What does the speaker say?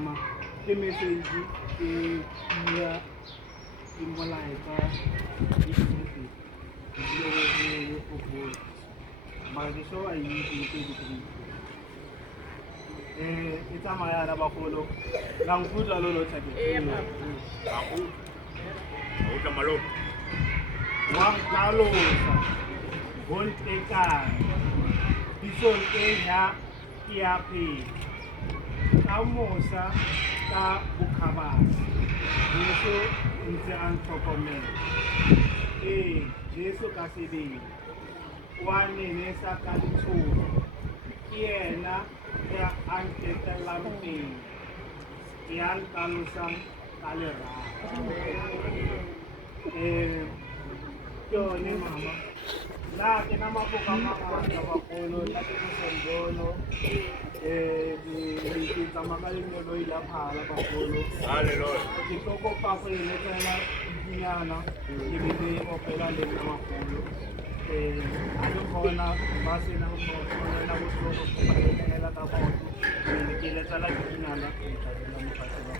mama ke message ke ya ke molaetsa ke nnete ke go mara ke so a itse ke di e tsamaya la bagolo la nkutlwa lo lo tshake Uta malo. wa tlhalosa bontekane disong e ya ke ya pele ka mosa ka bokgabane Jesu ntse a ntlhokomela Jesu ka sebele wa nenesa ka letshogo ke yena ya a ntetelang pele ya ntalosang ka lerato ke yone mama la ke na mafoka mangata bagolo la ke mosondono ke tsamaya ka lenyeloi la phala bagolo Hallelujah. ke tlo kopa go eletlela dinyana ke be ke opela le nna magolo a le gona ba sena gonela botlhoko ba elela ka boto ke letlela dinyana ke tlatela mofatshe ba